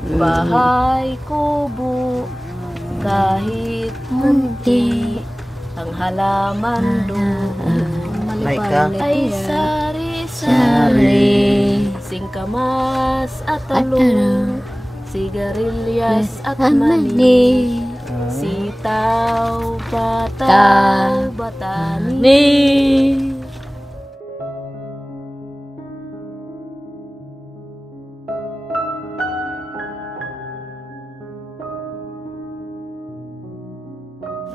Bahay kubo, kahit munti, ang halaman doon ay sari-sari, singkamas at talong, sigarilyas at mani, sitaw, bataw, batani.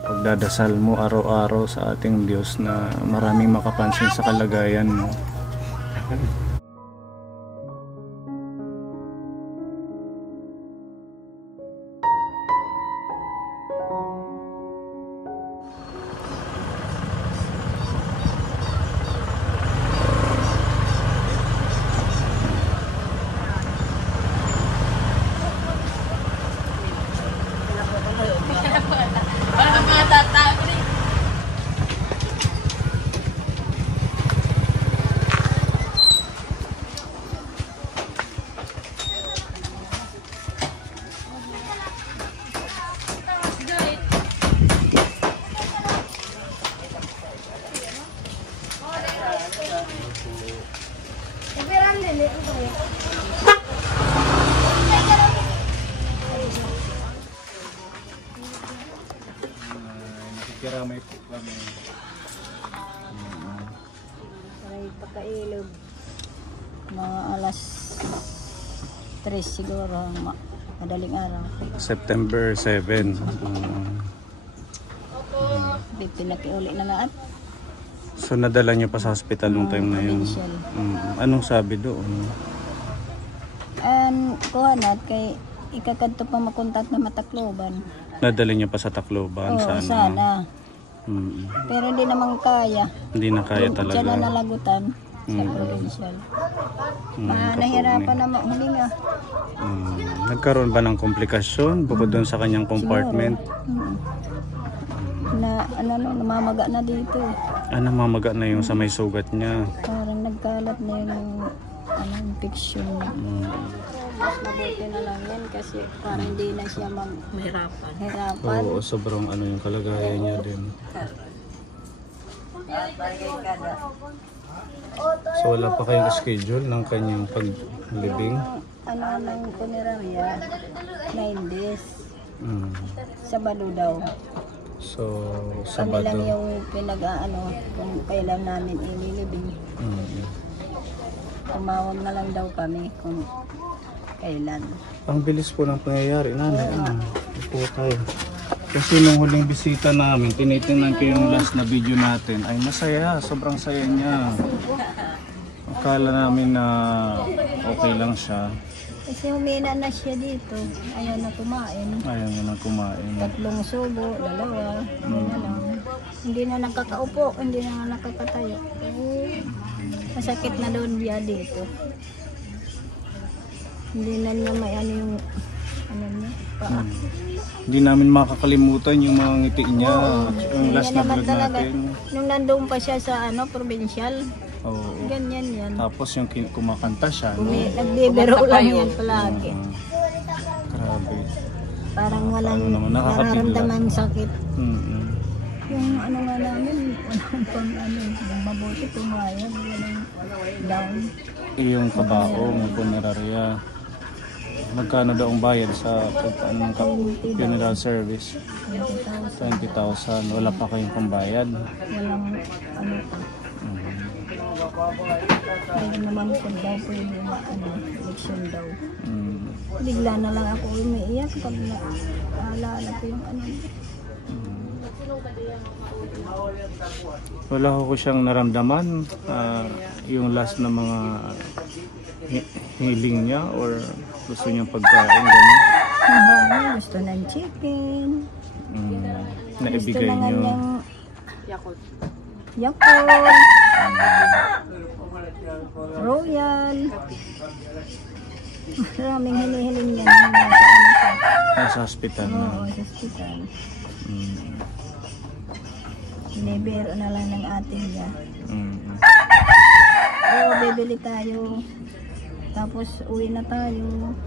Pagdadasal mo araw-araw sa ating Diyos na maraming makapansin sa kalagayan mo. Nakikiramay po kami. Ay pagkailog. Mga alas 3 siguro, madaling araw. September 7. Pinakiuli na nga at So nadala niyo pa sa hospital nung time na yun? Anong sabi doon? Kuhanat kay ikakanto pa makontak na Matacloban. Nadala niyo pa sa Tacloban? Oo, sana. Pero hindi naman kaya. Hindi na kaya talaga. Diyan na nalagutan sa provincial. Nahirapan na huminga. Nagkaroon ba ng komplikasyon bukod doon sa kanyang compartment? Na namamaga na dito. Namamaga na yung sa may sugat niya. Parang nagkalat na yung infection. Mas mabuti na lang yan kasi parang hindi na siya mahirapan. Oo, sobrang yung kalagayan niya din. So wala pa kayong schedule ng kanyang paglibing? Ng punerarya, 9 days. Sabado daw. So, Sabado. Kami lang Sabado. yung kung kailan namin ililibing. Tumawag na lang daw kami kung kailan. Ang bilis po ng pangyayari, nanay. Po tayo. Kasi nung huling bisita namin, tinitingnan ko yung last na video natin. Ay masaya, sobrang saya niya. Akala namin na okay lang siya. Kasi humina na siya dito. Ayaw na kumain. Ayaw niya na kumain. 3 subo, 2. Yun na lang. Hindi na nakakaupo, hindi na nakakatayo. Masakit na doon biya dito. Hindi na niya may yung niya, paa. Hindi namin makakalimutan yung mga ngiti niya. Yung last na vlog natin. Nung nandoon pa siya sa provincial. Oo. Ganyan yan. Tapos yung kumakanta siya, no? Nagbibiro lang yan palagi. Grabe. Parang walang nararamdaman sakit. Yung nga namin, walang mabuti pumayag, walang down. Yung kabaong, punerarya. Magkano daw ang bayad sa funeral service? 20,000. Wala pa kayong pambayad? Walang Pwede naman po daw, pwede election daw. Bigla na lang ako umiiyak pag naalala ko yung Wala ko siyang naramdaman, yung last na mga hiling niya or gusto niyang pagkain, gano'n? Gusto ng chicken. Naibigay niyo. Yakult. Royal. Maraming hinihiling yan. Nasa hospital na. Oo, sa hospital. Binibiro na lang ng ating niya. Oo, bibili tayo. Tapos uwi na tayo.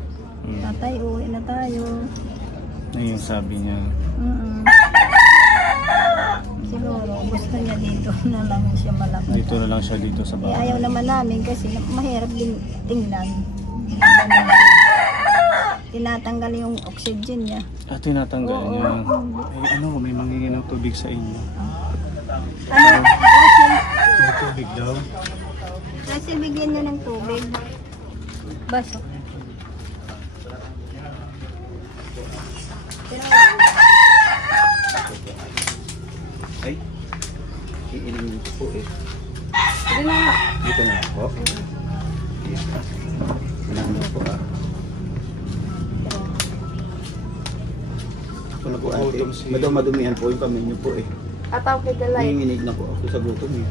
Tapos Tay, uwi na tayo. Ayun, sabi niya. Siguro, gusto niya dito na lang siya malapit. Dito na lang siya dito sa bahay. Ayaw naman namin kasi mahirap din tingnan. Tinatanggal yung oxygen niya. Tinatanggal Oo. niya. May mangingin ng tubig sa inyo. Ano? May tubig daw. Kasi bigyan niya ng tubig. Baso. Ay, iinom niyo po eh. Sige na nga. Dito na po. Iinom niyo po ah. Ito na po ate. Gutom si- Madumihan po yung kamay niyo po eh. Ataw kay Dalay. Nanginginig na po ako sa gutom eh.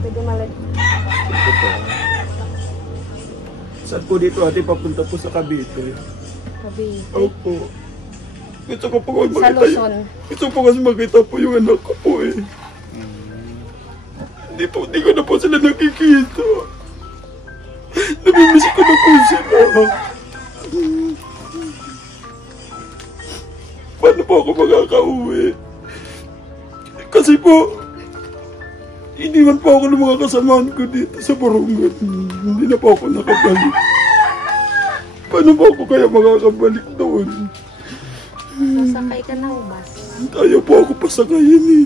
Pwede malag. Ito po. Saan po dito ate? Papunta po sa Cavite. Cavite. Opo. Gusto ko po kasi Sa makita Luzon. Gusto ko kasi makita po yung anak ko po eh. Hindi ko na po sila nakikita. Namimiss ko na po sila. Paano po ako makakauwi? Kasi po, iniwan po ako ng mga kasamahan ko dito sa Borongan. Hindi na po ako nakabalik. Paano po ako kaya makakabalik doon? Sasakay ka ng bus. Ayaw po ako pasakayin eh.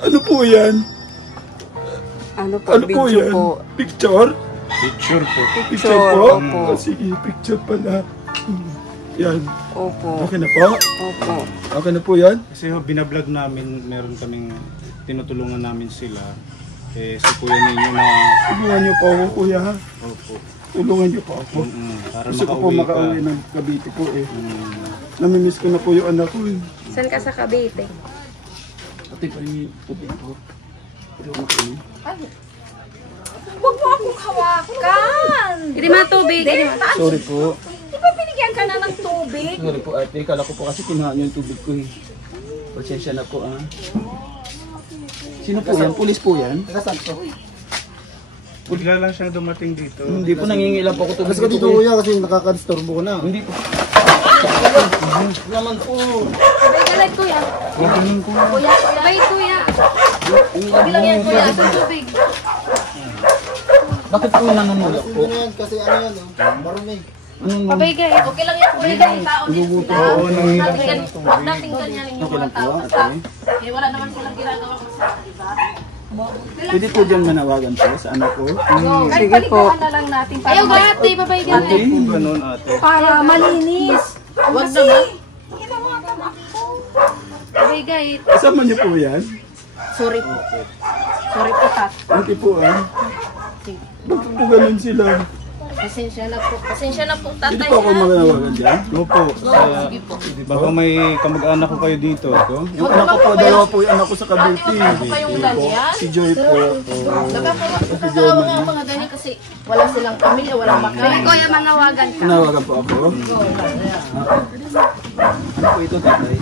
Ano po yan? Ano po, Ano po video yan? po. Picture? Picture po. Picture po? opo. Sige, picture pala. Yan. Opo. Okay na po? Opo. Okay na po yan? Kasi binablog namin, meron kaming tinutulungan namin sila. Si kuya ninyo na... Tulungan niyo po ako, kuya. Opo. Tulungan niyo po ako. Para Gusto ko po makauwi ng Cavite po eh. Namimiss ko na po yung anak ko eh. Saan ka sa Cavite? Ate pa rin tubig po. Tulungan ko eh. Huwag mo akong hawakan! Hindi man tubig. Sorry po. Di ba binigyan ka na ng tubig? Sorry po ate. Kala ko po kasi kinuha niyo yung tubig ko eh. Pasensya na po ah. Sino po yan? Pulis po yan? Bigla lang siyang dumating dito. Hindi po nangingilang po ako tubig. Kasi dito kuya kasi nakaka-disturbo ko na. Hindi po. Naman po. Dalay kuya. Kuya. Bay kuya. Huwag lang yan kuya. Sa tubig. Bakit po nanunulak po? Ano yan? Kasi ano yan? Marumig. Pabay guys. Okay lang yan kuya. Tao din sila. Oo, nangingilang Natinggan niya ninyo mga tao. Eh, wala naman silang ginagawa kung saan, di ba? Pwede po dyan manawagan po sa anak ko. Sige po. na lang natin para, Ayaw gati. Pabay Ate, guys. kung ganun ate. para malinis. Huwag naman. Hinawakan ako. Pabay guys. Kasama niyo po yan? Sorry po. Sorry po tat. Ate po ah. Bakit po ganun sila? Pasensya na po. Pasensya na po Pwede tatay po ako ha. manawagan dyan? Opo. Sige po. Baka may kamag-anak ko kayo dito. Yung anak ko po, dalawa po yung anak ko sa Ate, Cavite. huwag po kayong ganyan. Si Joy po. Nagkakawa nga ang mga ganyan kasi wala silang pamilya, walang makain. Kuya, manawagan ka. Manawagan po ako. Ano po ito tatay?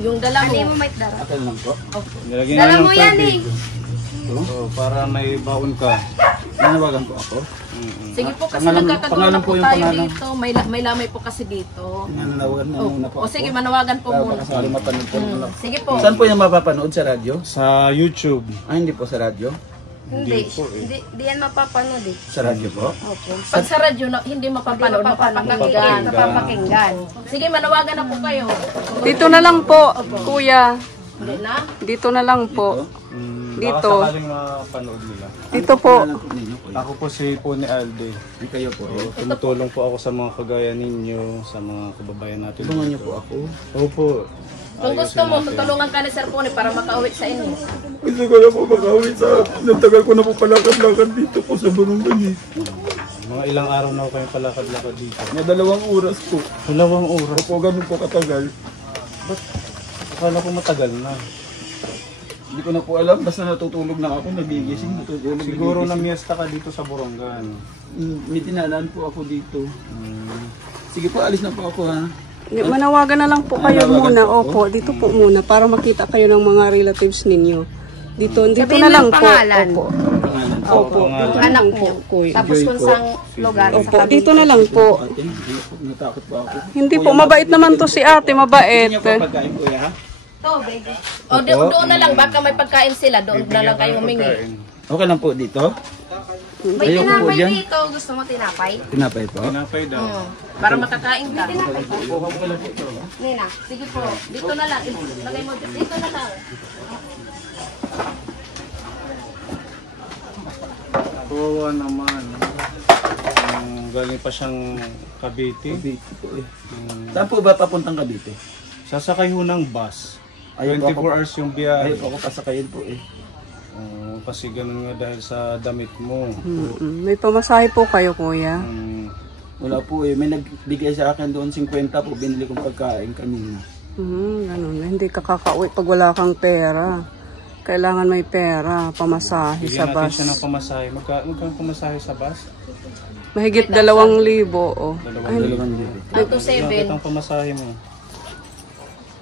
Yung dala mo. Hindi mo may dara. Atal lang po. Nilagyan Dala niya ng mo yan tubig. Ito? Para may baon ka. Manawagan po ako. Sige po kasi Pangalan- nagkakadula pangalan po po yung tayo pangalan. dito. May lamay po kasi dito. Manawagan mo muna po O ako. sige, manawagan po Para muna. makasali mapanood po ng anak ko. Sige po. Saan po yung mapapanood? Sa radyo? Sa YouTube. Hindi po sa radyo. Hindi. po eh. Hindi yan mapapanood eh. Sa radyo po? Pag sa radyo, hindi mapapanood, mapapakinggan. Mapapakinggan. Sige, manawagan na po kayo. Dito na lang po, kuya. Hindi na? Dito na lang po. Dito. Baka sakaling mapanood nila. Dito po. Pangalan po ninyo po. Ako po si Pony Alde. Hindi kayo po. Tumutulong po ako sa mga kagaya ninyo, sa mga kababayan natin. Tulungan niyo po ako. Opo. Kung gusto mo, tutulungan ka ni Sir Pony para makauwi sa inyo. Gusto ko na po makauwi sa... Natagal ko na po palakad-lakad dito po sa Borongan eh. Mga ilang araw na ako kayong palakad-lakad dito. May 2 oras po. 2 oras. Opo, ganun po katagal. Akala ko matagal na. Hindi ko na po alam. Basta natutulog na ako, nagigising, natutulog. Siguro nagigising. namiesta ka dito sa Borongan. May tinalaan po ako dito. Sige po, alis na po ako ha. Manawagan na lang po kayo Manawagan muna. po ako? Opo, dito po muna para makita kayo ng mga relatives ninyo. Dito na lang po. Opo. Pangalan Opo. pangalan? Anak mo. Kuya. Tapos kung saan lugar sa Opo, dito na lang po. Ate, natakot ba ako? Hindi po, mabait naman to si ate, mabait. Hindi niyo pa pagkain kuya ha? O, doon na lang. Baka may pagkain sila. Doon na lang kayo humingi. Okay lang po dito? May Ayoko po tinapay dyan. dito. Gusto mo tinapay? Tinapay po? Tinapay daw. Para makakain ka. Nina, sige po. Dito na lang. Lagay mo dyan. Dito na lang. Kawawa naman. Galing pa siyang Cavite. Cavite po eh. Saan po ba papuntang Cavite? Sasakay ho ng bus. Ayaw po 24 ako- hours yung biyahe. Ayaw po ako pasakayin po eh. Kasi ganun nga dahil sa damit mo. May pamasahe po kayo, kuya. Wala po eh. May nagbigay sa akin doon 50 po. Binili kong pagkain kanina. Ganun. Hindi ka kakauwi pag wala kang pera. Kailangan may pera, pamasahe sa Bigyan natin bus. siya ng pamasahe. Magkano pamasahe sa bus? Mahigit 2,000, oh. Dalawang libo. 1 to Bakit 7. ang pamasahe mo?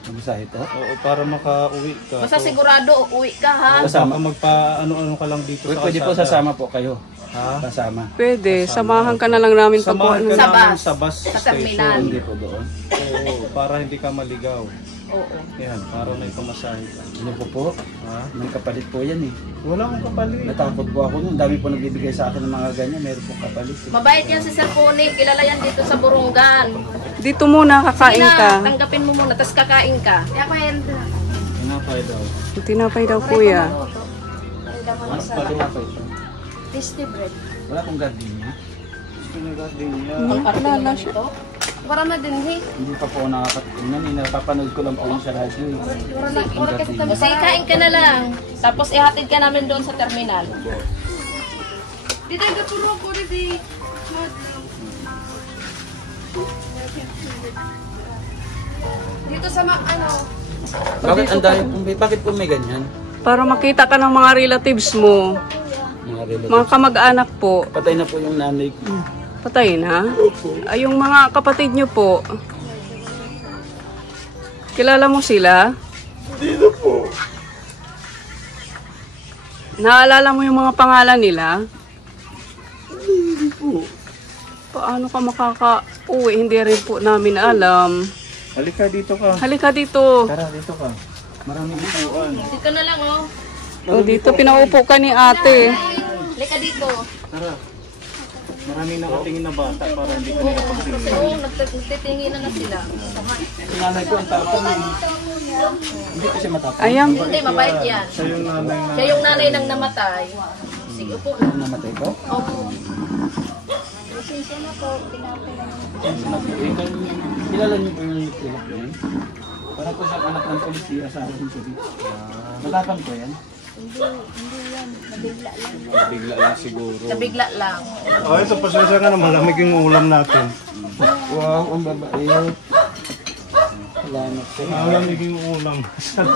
Mabisahe to? Oo, para makauwi ka. Basta sigurado, uwi ka ha. Kasama magpa-ano-ano ka lang dito sa Pwede po kalsada. sasama po kayo. Ha? Kasama. Pwede, samahan ka na lang namin pag Samahan ka Sa namin bus. sa bus Sa station. terminal. Hindi po doon. Oo, para hindi ka maligaw. Oo. Yan, para may pamasahe ka. Ano po po? Ha? May kapalit po yan eh. Wala akong kapalit. Natakot po ako nun. Dami po nagbibigay sa akin ng mga ganyan. Meron po kapalit. Eh. Mabait yan si Sir Pony. Kilala yan dito sa Burungan. Dito muna, kakain ka. Tanggapin mo muna, tapos kakain ka. Kaya ko yan. Tinapay daw. Tinapay daw, kuya. Ano pa tinapay ito? Tasty bread. Wala pong gardenia. Pinagardin niya. Alala siya. Para na din, hey. Hindi pa po ako nakakatunan. Napapanood ko lang po yung sa radyo. Eh. Kasi kain ka na lang. Tapos ihatid ka namin doon sa terminal. Dito yung puro ko rin. Dito sa ano. Bakit po may ganyan? Para makita ka ng mga relatives mo, Mga relatives. mga kamag-anak po. Patay na po yung nanay ko. Patay na? Ay, yung mga kapatid nyo po. Kilala mo sila? Hindi na po. Naalala mo yung mga pangalan nila? Hindi po. Paano ka makaka-uwi? Hindi rin po namin alam. Halika dito ka. Halika dito. Tara, dito ka. Maraming upuan. Dito na lang, oh. O, dito pinaupo ka ni ate. Halika dito. Tara. Maraming nakatingin na bata para hindi ka nila pagtingin. Oo, nagtitingin na sila. Yung nanay ko ang tapang eh. Hindi kasi matapang. Ayan. Hindi, mabait yan. Siya yung nanay na... Siya yung nanay nang namatay. Sige po. Ang namatay ko? Opo. Pasensya na po, tinapay na yung Kilala niyo po yung nagtilak yan? Para po siyang anak ng polisiya sa akin sa dito. Matapang po yan? hindi yan, nabigla lang. Bigla lang siguro. Nabigla lang. Oh, ito pasensya ka na. Malamig yung ulam natin. Wow, ang babae. Salamat po. Malamig yung ulam.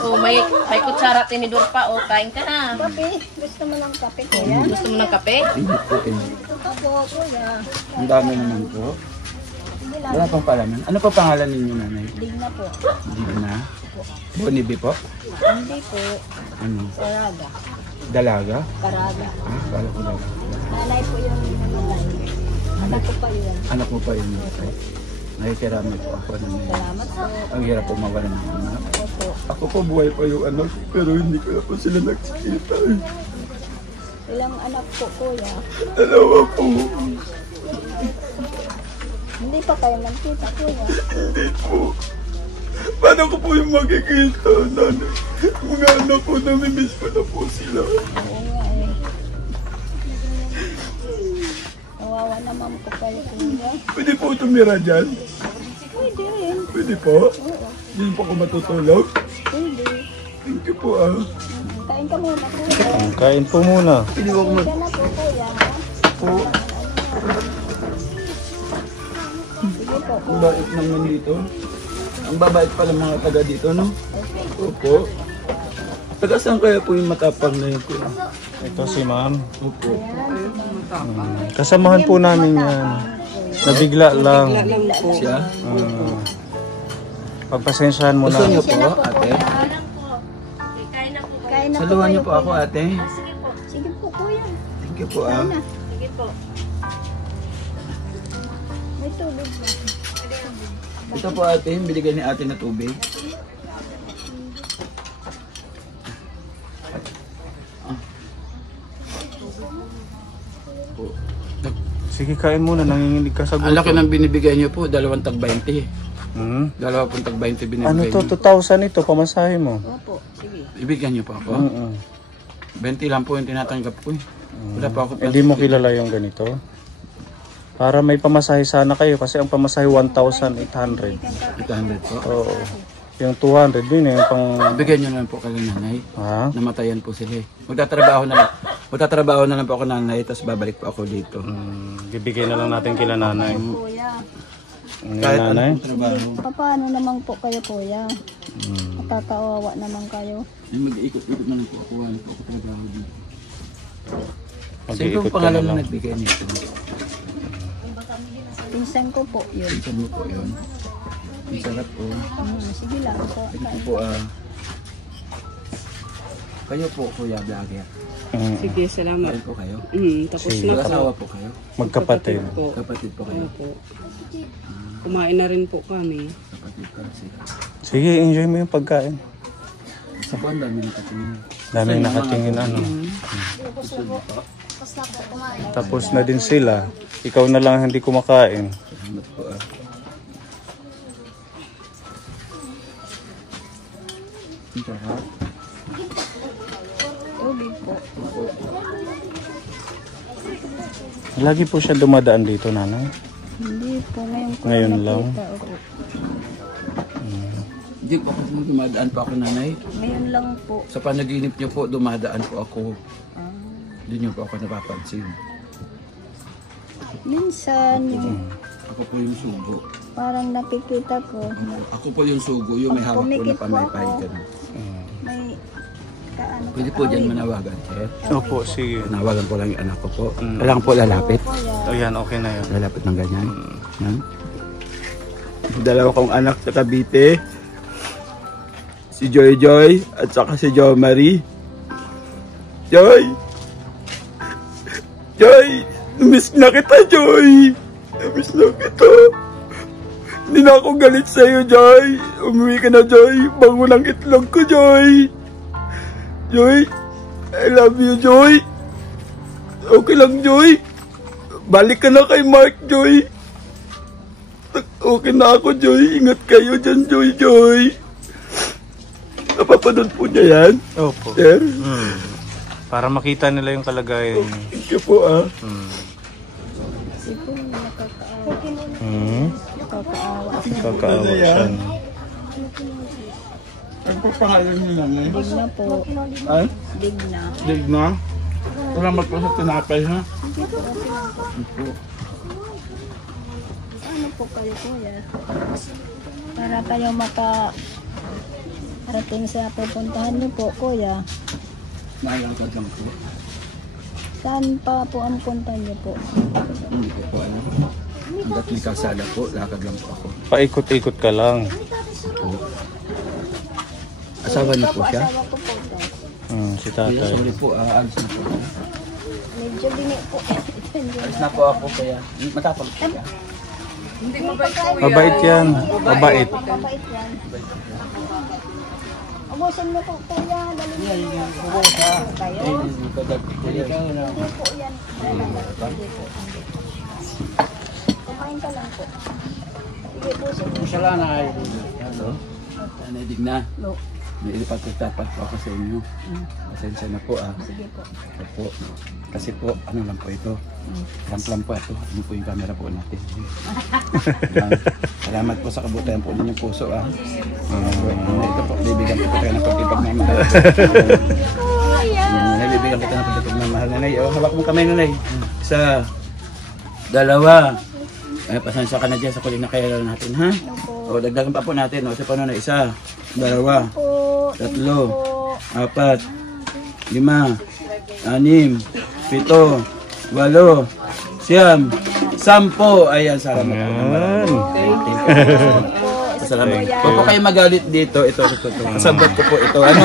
Oh, may kutsara tinidor pa. Oh, kain ka na. Kape, gusto mo ng kape kuya? Gusto mo ng kape? Hindi po. Opo, kuya. Ang dami naman po. Hindi lang, Wala pang palaman. Ano pa pangalan ninyo, nanay? digna po. Hindi na. Bonibi po? Hindi po, Ano? Paraga. Dalaga? Paraga. Ah, kala ko dalaga. Nanay po yung namatay. Anak ko pa yun. Anak mo pa yun. Okay. Nakikiramay po ako na may. Salamat po. Ang hirap po mawala ng anak. Opo. Ako po buhay pa yung anak, pero hindi ko na po sila nagsikita. Ilang anak po kuya? Dalawa po. Hindi pa kayo nagkita kuya. Hindi po. Paano ko po yung makikita, nanay? Mga anak ko, namimiss ko na po sila. Oo nga eh. Kawawa naman po kayo kuya. Pwede po tumira dyan? Pwede rin. Pwede po? Oo. Hindi po ako matutulog? Pwede. Thank you po ah. Kain ka muna kuya. Kain po muna. Pwede po ako Kain ka na po kuya. po. Sige po. Ang bait naman dito. Ang babait pala mga taga dito, no? Opo. Taga saan kaya po yung matapang na yun po? Ito si ma'am. Opo. Kasamahan po namin yan. Nabigla lang. Siya? Pagpasensyahan mo Gusto na. niyo po, ate? Kain na Saluhan niyo po ako, ate. Sige po kuya. Thank Sige po ah. Sige po. May tubig ba? Ito po ate, yung binigay ni ate na tubig. Sige, kain muna. Nanginginig ka sa Ang laki gutom. ng binibigay niyo po, 2 tag 20. Hmm? 2 tag 20 binibigay Ano to? niyo. 2,000 ito. Pamasahe mo. Opo, sige. Ibigyan niyo po ako. 20 lang po yung tinatanggap ko eh. Wala pa ako. Hindi mo kilala yung ganito? Para may pamasahe sana kayo kasi ang pamasahe 1,800. 800 po. Oo. Yung 200 din yung pang... Bigyan niyo na lang po kay nanay. Ha? Namatayan po sila eh. Magtatrabaho na lang po ako nanay, tapos babalik po ako dito. Bibigay na lang natin kila nanay. Kuya, Kahit Nanay? anong trabaho. paano naman po kayo kuya? Nakakaawa naman kayo. Yung mag-ikot-ikot na lang po ako. Wala po ako trabaho dito. Sino Mag-iikot yung ka pangalan na na lang. nagbigay nito? Pinsan ko po yun. Pinsan mo po yun. Ang sarap po. Sige lang po. Ito po kayo po kuya vlogger. Sige, salamat. Kain po kayo. Tapos Sige. na po. Mag-asawa po kayo. Magkapatid. Po. Kapatid po kayo. Opo. Kumain na rin po kami. Kapatid po sila. Sige, enjoy mo yung pagkain. Sa po ang dami nakatingin. Daming nakatingin ano. Tapos na din sila. Ikaw na lang hindi kumakain. Salamat po Ang sarap. Tubig po. Lagi po siya dumadaan dito, nanay. Hindi po, ngayon ko Ngayon lang. nakita. Opo. Hindi po kasi dumadaan po ako nanay. Ngayon lang po. Sa panaginip niyo po, dumadaan po ako. Hindi niyo po ako napapansin. Minsan, yung Ako po yung sugo. parang nakikita ko na Ako po yung sugo, yung may hawak po na Pumikit po pamaypay ako. ka na. may kaano Pwede po dyan manawagan, sir. Opo, sige. Manawagan po lang yung anak ko po. Kailangan po lalapit. Ayan, okay na yan. Lalapit ng ganyan. Yan. Dalawa kong anak sa Cavite. Si Joy Joy at saka si Jo Marie. Joy! Joy! Namiss na kita, Joy! Namiss na kita. Hindi na ako galit sa'yo, Joy. Umuwi ka na, Joy. Bango ng itlog ko, Joy. Joy, I love you, Joy. Okay lang, Joy. Balik ka na kay Mark, Joy. Okay na ako, Joy. Ingat kayo dyan, Joy, Joy. Napapanood po niya yan, Opo. sir. Para makita nila yung kalagayan niyo. Thank you po, Kakaawa siya. Ano po pangalan niyo lang eh? Dig na po. Ay? Dig na. Dig na? Salamat po sa tinapay, ha? Ano po kayo kuya? Para kayo parating sa pupuntahan niyo po kuya. Mailagad lang po. Saan pa po ang punta niyo po? Hindi ko po alam. Hanggat may kasala po, lakad lang po ako. Paikot-ikot ka lang. Asawa niyo po siya? Asawa ko po ito. Si Kaya tatay. sorry po, alis na po. Medyo bini po. Alis na po ako kaya matapang po siya. Mabait yan. Mabait. Mabait yan. Ubusin mo po kuya. Dali niyo. Kayo. Hindi po yan. Hindi po. Kumain ka lang po. Sige po. Hello? Naidig na. No. May ilipat-tapat po ako sa inyo. Pasensya na po Sige po. Opo. Kasi po, ano lang po ito. Lang po ito. Ano po yung camera po natin. Salamat po sa kabutayan po ninyong puso ito po, bibigyan ko kayo ng pagpagmamahal. Bibigyan kita ng pagpagmamahal, nanay. Hawak mo kamay, nanay. Isa, dalawa. Pasensya ka na dyan sa kuling na kailan natin, ha? Dagdagan pa po natin. Isa pa na, isa, dalawa, tatlo, apat, 5, 6, 7, 8, 9, 10. Ayan, salamat po. Salamat. Huwag po kayo magalit dito. Ito. Kasabot ko po ito. Ano?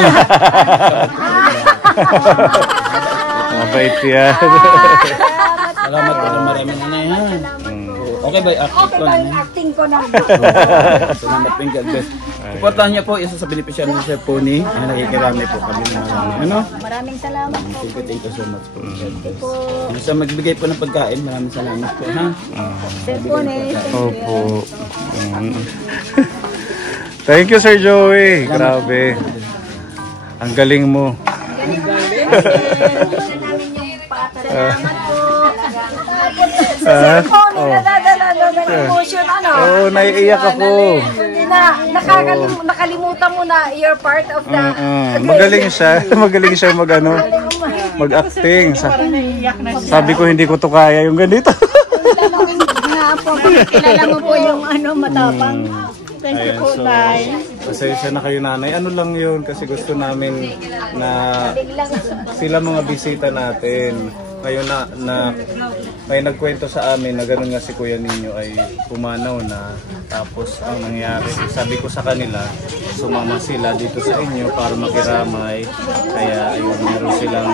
Mabait yan. Salamat po ng marami na ha. Okay ba, active ko na? Acting ko na. Salamat po, God bless. Suportahan niyo po, isa sa beneficiary ni Chef Pony. Nakikiramay po kami ng marami. Ano? Maraming salamat po. Thank you so much po. Sa magbigay po ng pagkain, maraming salamat po, ha? Cellphone eh. Opo. Thank you, Sir Joey. Grabe. Ang galing mo. Salamat po. Cellphone eh. Nadadala ng emotion ano. Oo, naiiyak ako. Hindi na, nakalimutan mo na you're part of the... Magaling siya. Magaling siya mag-acting. Sabi ko hindi ko to kaya yung ganito. Nga po, kilala mo po yung ano, matapang. Thank you po, Tay. Pasensya na kayo, nanay. Ano lang yun kasi gusto namin na sila mga bisita natin. Ngayon na may nagkwento sa amin na gano'n nga si Kuya Ninyo ay pumanaw na. Tapos ang nangyari, sabi ko sa kanila, sumama sila dito sa inyo para makiramay. Kaya ayun, meron silang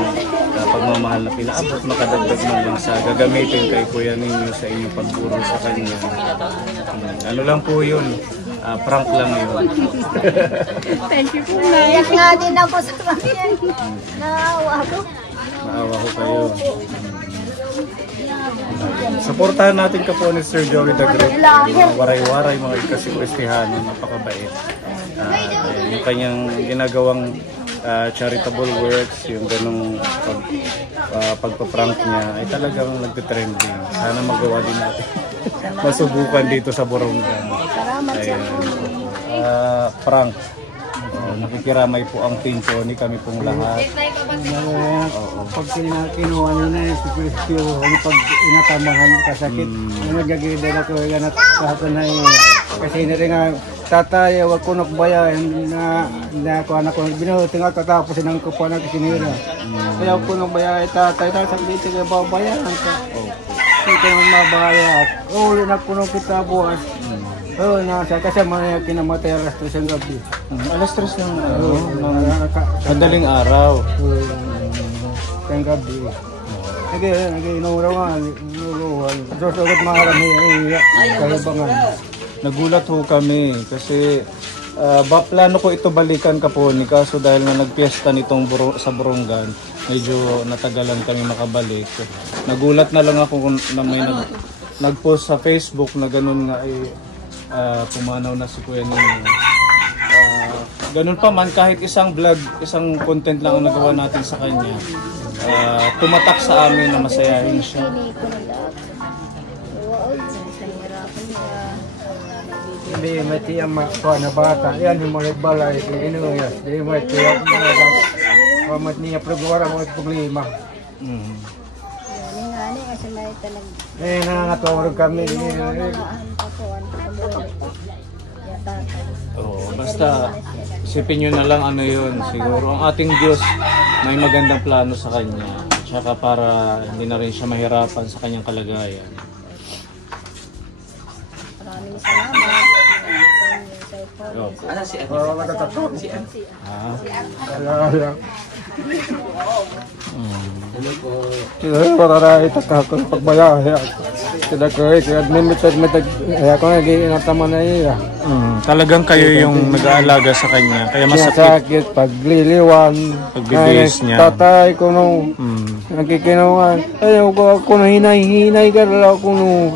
pagmamahal na pinaabot, makadagdag man lang sa gagamitin kay Kuya Ninyo sa inyong pagburo sa kanya. Ano lang po yun, prank lang yun. Thank you po, Nay. Iyak nga din ako sa kanya. Naawa ako. Maawa ko kayo. Supportahan natin ka po ni Sir Joey the Great. Mga waray-waray, mga ikasikwestihan, napakabait. Yung kanyang ginagawang charitable works, yung ganong pagpaprank niya ay talagang nagtitrending. Sana magawa din natin. Masubukan dito sa Borongan. Ayan. Prank. Nakikiramay po ang team ko, ni kami pong lahat. Pag kinuha nyo na yung sikwisyo, pag inatamahan kasakit, nagagilid ako yan at kahapon na kasi na rin nga, tatay, wag ko nakbaya, na ako anak ko, binuhutin nga tatapos ng kupa na kasinira. Kaya wag ko nakbaya, tatay, sabi dito kayo babayaran ka. Hindi ko naman mabaya, uli na ko nung kita bukas. Oo, nasa kasama na kinamatay alas 3 ng gabi. Alas 3 ng madaling araw. Ang gabi. Nag-inuurawan, inuruhan. Susugot maharami, kalibangan. Nagulat ho kami kasi plano ko ito balikan ka po ni kaso dahil na nagpiesta nitong sa Borongan, medyo natagalan kami makabalik. Nagulat na lang ako na may nag-post sa Facebook na ganun nga ay pumanaw na si Kuya Ninyo. Ganun pa man, kahit isang vlog, isang content lang ang nagawa natin sa kanya, tumatak sa amin na masayahin siya. Hindi, may tiyang makuha na bata. Yan yung mga balay. Inuyas. Hindi, may tiyang mga bata. Pamat niya programa mo problema. Nangangatulog kami. Basta isipin nyo na lang ano yun. Siguro ang ating Diyos may magandang plano sa kanya. Tsaka para hindi na rin siya mahirapan sa kanyang kalagayan. Maraming salamat. Ano si Ano? Si Sila pararay takakon pagbayaya. Sila ko kaya limited ako nag-iinatama na iya. Talagang kayo yung nag-aalaga sa kanya. Kaya masakit Sakit, pagliliwan, pagbibihis niya. tatay ko nung nagkikinawan. Ayaw ko ako na hinay ka lang ako nung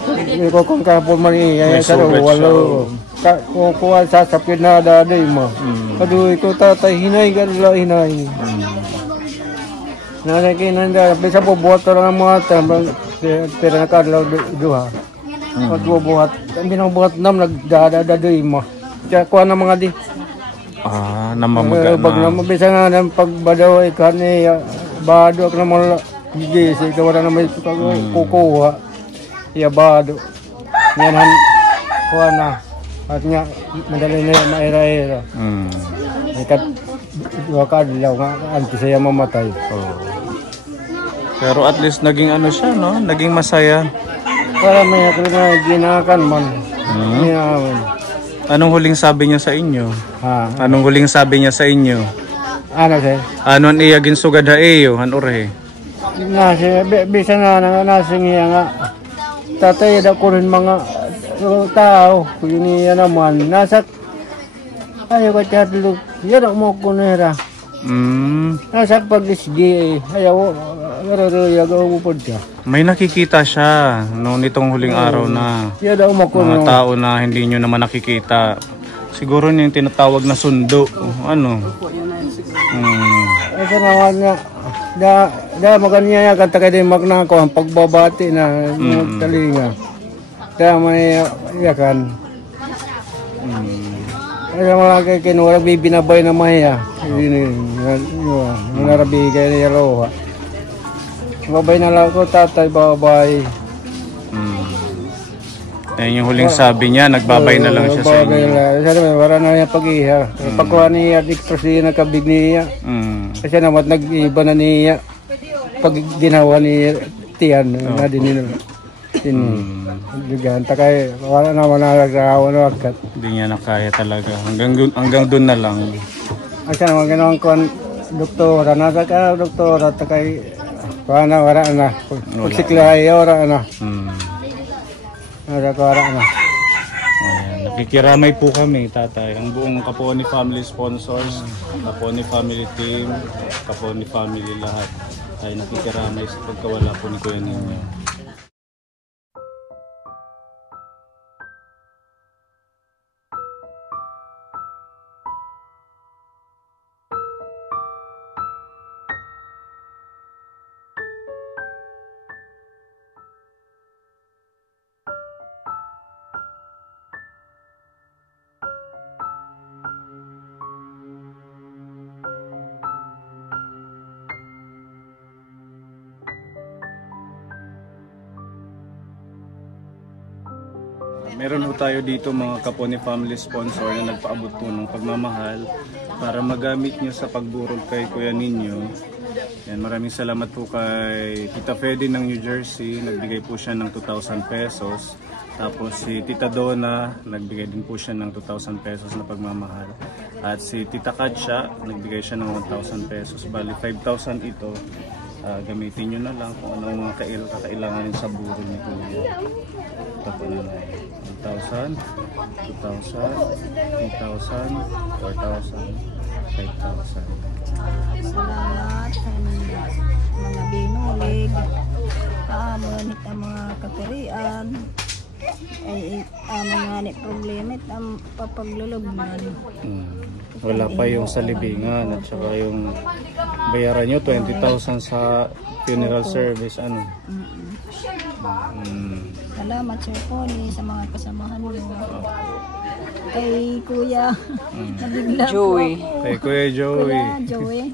ko kung kapon mali. Ay sa walo. Kukuha sa sapid na daday mo. Kaduy ko tatay hinay ka lang hinay. Nanakinan bisa po buhat lang ang mga tambang pero nakadlaw duha. Pag buhat, binubuhat nam nagdadaday mo. Kaya kuha ng mga di. Namamaga Pag na. mabisa nga ng pagbadaw ay kani bado ak naman gisi ka wala na may kukuha. Iya bado. Yan han kuha na. At nga madali na maira-ira. Ikat dua kadlaw nga anti saya mamatay. Pero at least naging ano siya, no? Naging masaya. Para may na ginakan man. Anong huling sabi niya sa inyo? Ha. Anong huling sabi niya sa inyo? Ano sir? Ano ang iya ginsugad ha iyo, han orhe? bisa na nasingiya nga. Tatay daw ko rin mga tao. Ini naman. Nasa ayaw ka chatlo. Yan ang mo ko nera. Nasa pag-SDA. Ayaw po siya. May nakikita siya noon itong huling araw na Yan daw mo ko mga tao na hindi nyo naman nakikita. Siguro yung tinatawag na sundo. Ano? Ito naman nga. Maganya kanta kayo din magnako ang pagbabati na talinga. Kaya may yakan. Kaya mga kinuwarag bibinabay na maya. Narabigay na yaloha. Babay na lang ko, tatay, babay. Yan yung huling sabi niya, nagbabay na lang siya sa inyo. Sabi, wala na niya pag-iha. Pagkuha niya, diktos niya nakabig niya. Kasi naman nag-iba na niya. Pag ginawa ni Tian, na din nila. Takay, wala naman nalagawa na wakat. Hindi niya na kaya talaga. Hanggang doon na lang. Kasi naman ginawang kuhan, doktora. Nasa ka, doktora, takay, wala na. Pagsiklay, wala na. Nasa ka, wala na. Ayan, nakikiramay po kami, tatay. Ang buong Capone Family Sponsors, Capone Family Team, Capone Family lahat ay nakikiramay sa pagkawala po ni Kuya Ninyo. Meron po tayo dito mga Capone Family Sponsor na nagpaabot po ng pagmamahal para magamit nyo sa pagburol kay Kuya Ninyo. Yan, maraming salamat po kay Tita Fedy ng New Jersey, nagbigay po siya ng 2,000 pesos. Tapos si Tita Donna, nagbigay din po siya ng 2,000 pesos na pagmamahal. At si Tita Katsia, nagbigay siya ng 1,000 pesos. Bali 5,000 ito. Gamitin nyo na lang kung anong mga kakailanganin sa burol ni Kuya. Ito po na 1,000, 2,000, 3,000, 4,000, 5,000. Salamat sa mga binulig. Kaamonit ang mga kapirian. Ay mga problema at ang papaglulubnan. Wala pa yung sa libingan at saka yung bayaran nyo 20,000 sa funeral service. Ano? Salamat Sir Pony sa mga kasamahan mo. Kay Kuya nabigla Joey. po ako. Kay Kuya Joey. Kuya Joey.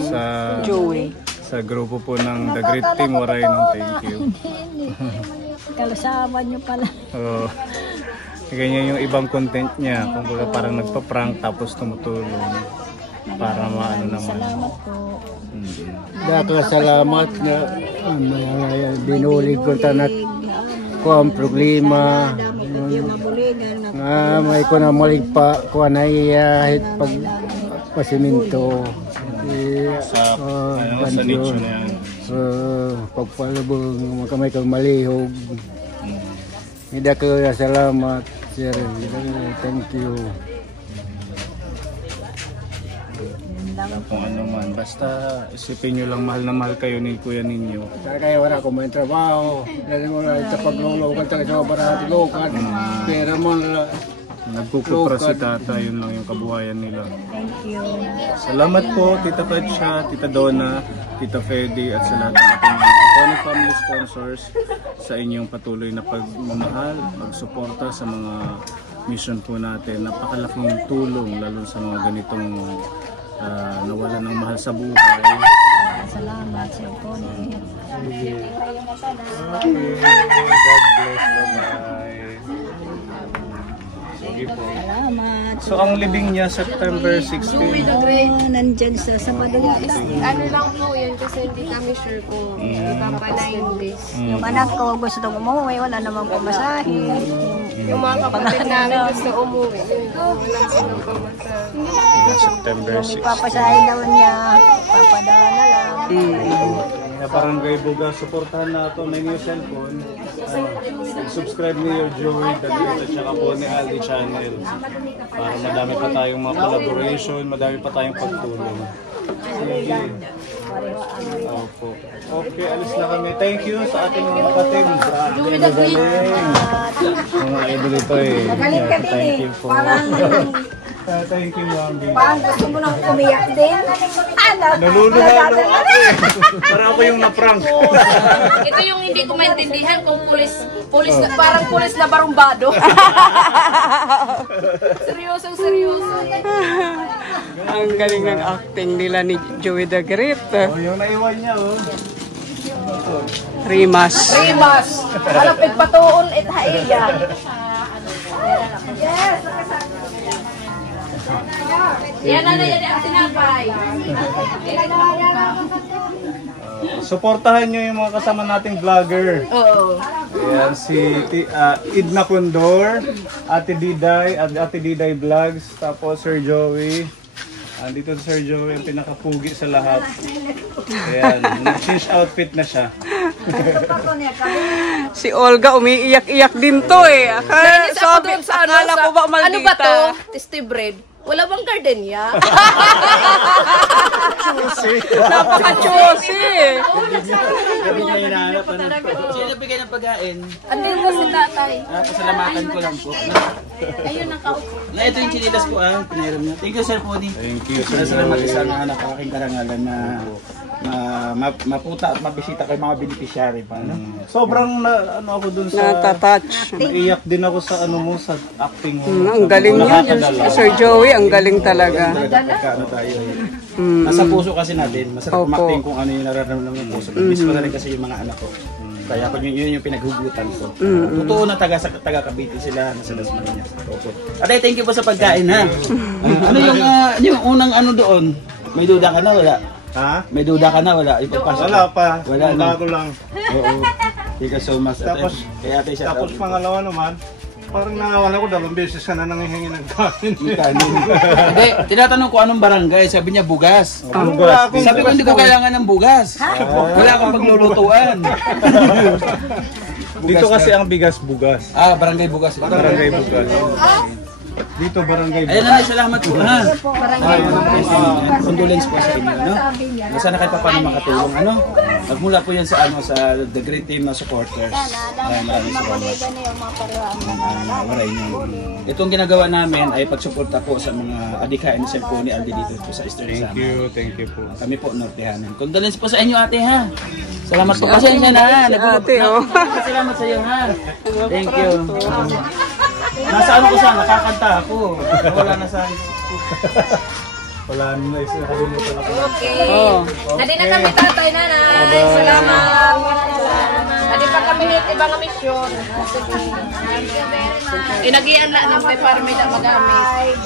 Sa Joey. sa grupo po ng The Great Team Waray nung thank you. Kalasama nyo pala. Ganyan yung ibang content niya. Kung baga parang nagpa-prank tapos tumutulong para maano naman. Salamat po. Dato salamat na binulig ko tanak ko ang problema. May ko na maligpa ko na iya pag pasiminto. Sa nicho na yan. Pagpalabong kamay kang malihog. Hindi ko salamat sir. Thank you. Kung ano man, basta isipin nyo lang mahal na mahal kayo ni Kuya Ninyo. Kaya wala ko may trabaho. Dahil wala ito paglulukan tayo sa barati lukan. Pero mo nagkukupra si Tata, yun lang yung kabuhayan nila. Thank you. Salamat po Tita Katsia, Tita Donna, Tita Fedy at sa lahat ng ating Capone Family Sponsors sa inyong patuloy na pagmamahal, pagsuporta sa mga mission po natin. Napakalaking tulong lalo sa mga ganitong nawala ng mahal sa buhay. Salamat Sir Pony. God bless, bye-bye. Sige po. Salamat. So ang libing niya September 16. Nandyan sa Sabado lang. Ano lang po yun kasi hindi kami sure kung pa 9 days. Yung anak ko gusto itong umuwi, wala namang pamasahe. Yung mga kapatid namin gusto umuwi. Wala silang pamasahe. September Yung 16. ipapasahe daw niya, papadala na lang. sa Barangay Bugas. Suportahan na ito na yung cellphone. Subscribe niyo Joey Dagrit at saka po ni Aldi Channel. Para madami pa tayong mga collaboration, madami pa tayong pagtulong. Sige. Opo. Okay, alis na kami. Thank you sa ating mga kapatid. Joey Dagrit. Mga idol ito eh. Magaling ka din Thank eh. you po. Parang, Thank you, Ma'am. parang gusto mo nang umiyak din. Nalulunalo ako eh. Para ako yung na-prank. Ito yung hindi ko maintindihan kung pulis na, parang pulis na barumbado. Seryoso. Ang galing ng acting nila ni Joey Dagrit. Oh, yung naiwan niya oh. Rimas. Malapit patuon at haiyan. Yan na yan ang tinapay. Suportahan nyo yung mga kasama nating vlogger. Oo. Ayan, si Idna Condor, Ate Diday Vlogs, tapos Sir Joey. Andito si Sir Joey, yung pinakapugi sa lahat. Ayan, nag-change outfit na siya. Si Olga umiiyak-iyak din to eh. Nainis ako doon sa akala ko ba maldita? ano ba to? Testy bread. Wala bang gardenia? Napaka-choosy. Sabi niya hinahanap, sino bigay ng pagkain? Andin po si tatay. Pasalamatan ko lang po. Ayun ang kaupo. Na ito yung chinilas po pinahiram niya. Thank you Sir Pony. Thank you, Sir Salamat Joey. sa mga anak ko aking karangalan na maputa at mabisita kay mga beneficiary pa. No? Sobrang ano ako dun sa... Natatouch. Naiyak din ako sa ano mo, sa acting mo. Ang galing niya. Nakakadala. Sir Joey, ang galing talaga. Pagkaano tayo nasa puso kasi natin. Masarap Opo. kumakting kung ano yung nararamdaman ng puso. Miss ko na rin kasi yung mga anak ko. Kaya ko yun yung pinaghugutan ko. Totoo na taga Cavite sila, nasa Las Marinas. Opo. Ate, thank you po sa pagkain ha. Ano yung unang ano doon? May duda ka na wala? Ha? May duda ka na wala? Ipagpasok Wala pa. Wala na. Bago lang. Oo. Thank you so much. Tapos- kay ate siya. Tapos pangalawa naman, parang nawala ko 2 beses ka na nanghihingi ng kanin. Hindi, tinatanong ko anong barangay. Sabi niya bugas. Wala akong Sabi ko hindi ko kailangan ng bugas. Wala akong paglulutuan. Dito kasi ang bigas bugas. Barangay bugas. Barangay bugas. Dito barangay Ayun bugas. na, salamat po ha. Condolence po sa inyo, no? Sana kahit pa paano makatulong, ano? Nagmula po yan sa The Great Team na supporters. Maraming salamat. Maray niyo. Itong ginagawa namin ay pagsuporta po sa mga adikain ni Sir Pony Aldi dito po sa Eastern Samar. Thank you po. Kami po, Nortehanan. Condolence po sa inyo, ate, ha? Salamat po. Pasensya na, ha? Ate, oh. Salamat sa iyo, ha? Thank you. Nasa ano ko sana, kakanta ako. Wala na sa... Wala na isa nakalimutan ako. Okay. Oh. Nadi na kami tatay, nanay. Salamat. Nadi pa kami ibang misyon. Inagian lang ng para may magamit.